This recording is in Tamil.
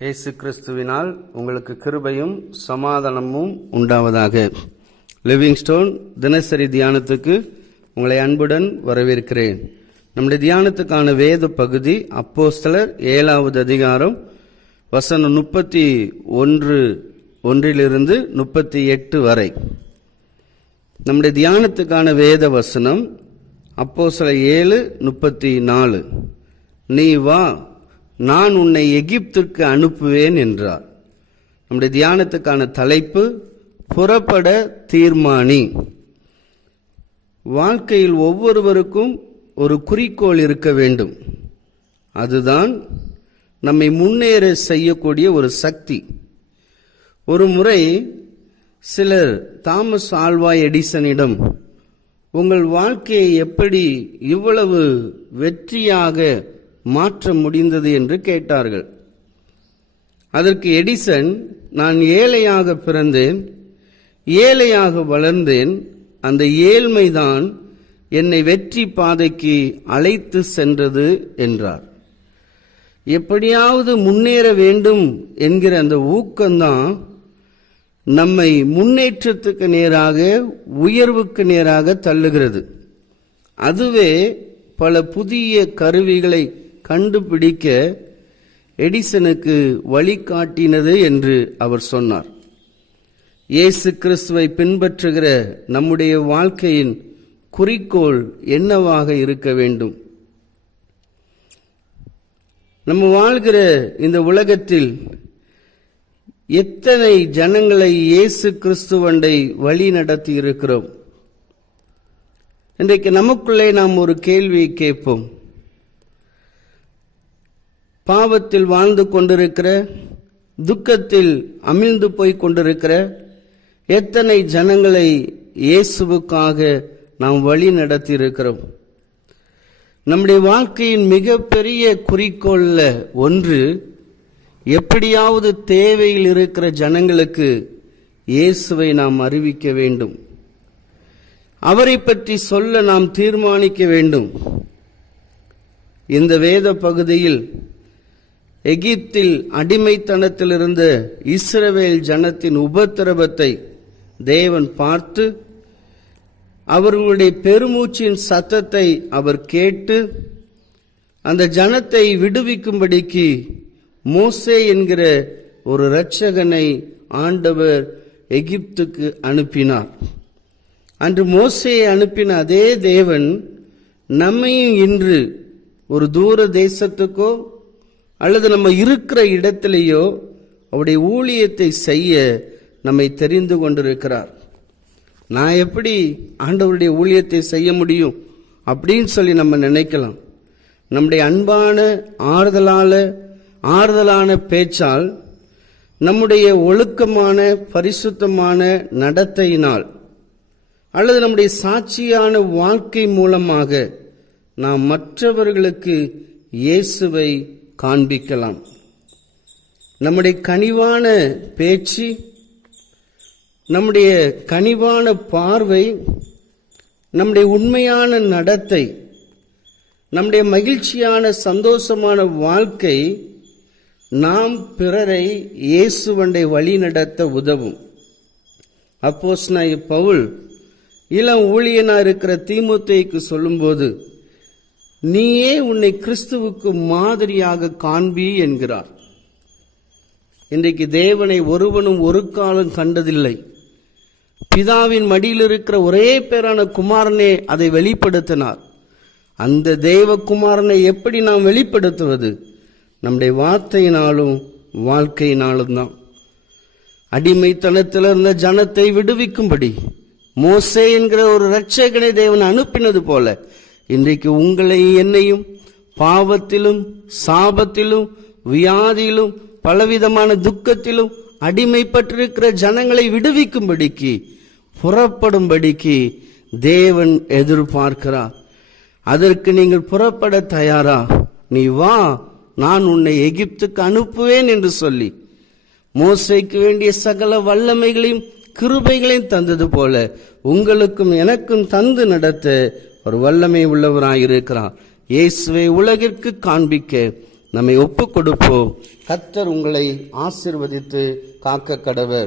இயேசு கிறிஸ்துவினால் உங்களுக்கு கிருபையும் சமாதானமும் உண்டாவதாக. லிவிங்ஸ்டோன் தினசரி தியானத்துக்கு உங்களை அன்புடன் வரவேற்கிறேன். நம்முடைய தியானத்துக்கான வேத பகுதி அப்போஸ்தலர் ஏழாவது அதிகாரம் வசனம் முப்பத்தி ஒன்று ஒன்றிலிருந்து முப்பத்தி எட்டு வரை. நம்முடைய தியானத்துக்கான வேத வசனம் அப்போஸ்தலர் ஏழு முப்பத்தி நாலு. நீ வா நான் உன்னை எகிப்திற்கு அனுப்புவேன் என்றார். நம்முடைய தியானத்துக்கான தலைப்பு புறப்பட தீர்மானி. வாழ்க்கையில் ஒவ்வொருவருக்கும் ஒரு குறிக்கோள் இருக்க வேண்டும். அதுதான் நம்மை முன்னேற செய்யக்கூடிய ஒரு சக்தி. ஒரு முறை சிலர் தாமஸ் ஆல்வா எடிசனிடம் உங்கள் வாழ்க்கையை எப்படி இவ்வளவு வெற்றியாக மாற்ற முடிந்தது என்று கேட்டார்கள். அதற்கு எடிசன் நான் ஏழையாக பிறந்தேன் ஏழையாக வளர்ந்தேன் அந்த ஏழ்மைதான் என்னை வெற்றி பாதைக்கு அழைத்து சென்றது என்றார். எப்படியாவது முன்னேற வேண்டும் என்கிற அந்த ஊக்கம்தான் நம்மை முன்னேற்றத்துக்கு நேராக உயர்வுக்கு நேராக தள்ளுகிறது. அதுவே பல புதிய கருவிகளை கண்டுபிடிக்க எடிசனுக்கு வழிகாட்டினது என்று அவர் சொன்னார். இயேசு கிறிஸ்துவை பின்பற்றுகிற நம்முடைய வாழ்க்கையின் குறிக்கோள் என்னவாக இருக்க வேண்டும்? நம்ம வாழ்கிற இந்த உலகத்தில் எத்தனை ஜனங்களை இயேசு கிறிஸ்துவண்டை வழி நடத்தி இருக்கிறோம்? இன்றைக்கு நமக்குள்ளே நாம் ஒரு கேள்வியை கேட்போம். பாவத்தில் வாழ்ந்து கொண்டிருக்கிற துக்கத்தில் அமிழ்ந்து போய் கொண்டிருக்கிற எத்தனை ஜனங்களை இயேசுவுக்காக நாம் வழி நடத்தி இருக்கிறோம் நம்முடைய வாழ்க்கையின் மிகப்பெரிய குறிக்கோள்ல ஒன்று எப்படியாவது தேவையில் இருக்கிற ஜனங்களுக்கு இயேசுவை நாம் அறிவிக்க வேண்டும். அவரை பற்றி சொல்ல நாம் தீர்மானிக்க வேண்டும். இந்த வேத பகுதியில் எகிப்தில் அடிமைத்தனத்திலிருந்து இஸ்ரவேல் ஜனத்தின் உபத்திரவத்தை தேவன் பார்த்து அவர்களுடைய பெருமூச்சின் சத்தத்தை அவர் கேட்டு அந்த ஜனத்தை விடுவிக்கும்படிக்கு மோசே என்கிற ஒரு இரட்சகனை ஆண்டவர் எகிப்துக்கு அனுப்பினார். அன்று மோசையை அனுப்பின அதே தேவன் நம்மையும் இன்று ஒரு தூர தேசத்துக்கோ அல்லது நம்ம இருக்கிற இடத்திலேயோ அவருடைய ஊழியத்தை செய்ய நம்மை தெரிந்து கொண்டிருக்கிறார். நான் எப்படி ஆண்டவருடைய ஊழியத்தை செய்ய முடியும் அப்படின்னு சொல்லி நம்ம நினைக்கலாம். நம்முடைய அன்பான ஆறுதலால் ஆறுதலான பேச்சால் நம்முடைய ஒழுக்கமான பரிசுத்தமான நடத்தையினால் அல்லது நம்முடைய சாட்சியான வாழ்க்கை மூலமாக நாம் மற்றவர்களுக்கு இயேசுவை காண்பிக்கலாம். நம்முடைய கனிவான பேச்சு நம்முடைய கனிவான பார்வை நம்முடைய உண்மையான நடத்தை நம்முடைய மகிழ்ச்சியான சந்தோஷமான வாழ்க்கை நாம் பிறரை இயேசுவண்டை வழி நடத்த உதவும். அப்போஸ் பவுல் இளம் ஊழியனாக இருக்கிற தீமுத்தைக்கு சொல்லும்போது நீயே உன்னை கிறிஸ்துவுக்கு மாதிரியாக காண்பி என்கிறார். இன்றைக்கு தேவனை ஒருவனும் ஒரு காலம் கண்டதில்லை. பிதாவின் மடியில் இருக்கிற ஒரே பேரான குமாரனே அதை வெளிப்படுத்தினார். அந்த தேவகுமாரனை எப்படி நாம் வெளிப்படுத்துவது? நம்முடைய வார்த்தையினாலும் வாழ்க்கையினாலும் தான். அடிமைத்தனத்தில் இருந்த ஜனத்தை விடுவிக்கும்படி மோசே என்கிற ஒரு ரட்சகனை தேவன் அனுப்பினது போல இன்றைக்கு உங்களை என்னையும் பாவத்திலும் சாபத்திலும் வியாதியிலும் பலவிதமான துக்கத்திலும் அடிமைப்பட்டிருக்கிற ஜனங்களை விடுவிக்கும்படிக்கு புறப்படும்படிக்கு தேவன் எதிர்பார்க்கிறார். அதற்கு நீங்கள் புறப்பட தயாரா? நீ வா நான் உன்னை எகிப்துக்கு அனுப்புவேன் என்று சொல்லி மோசைக்கு வேண்டிய சகல வல்லமைகளையும் கிருபைகளையும் தந்தது போல உங்களுக்கும் எனக்கும் தந்து நடத்த ஒரு வல்லமை உள்ளவராயிருக்கிறார் இயேசுவை உலகிற்கு காண்பிக்க நம்மை ஒப்புக் கொடுப்போம். கத்தர் உங்களை ஆசிர்வதித்து காக்க கடவர்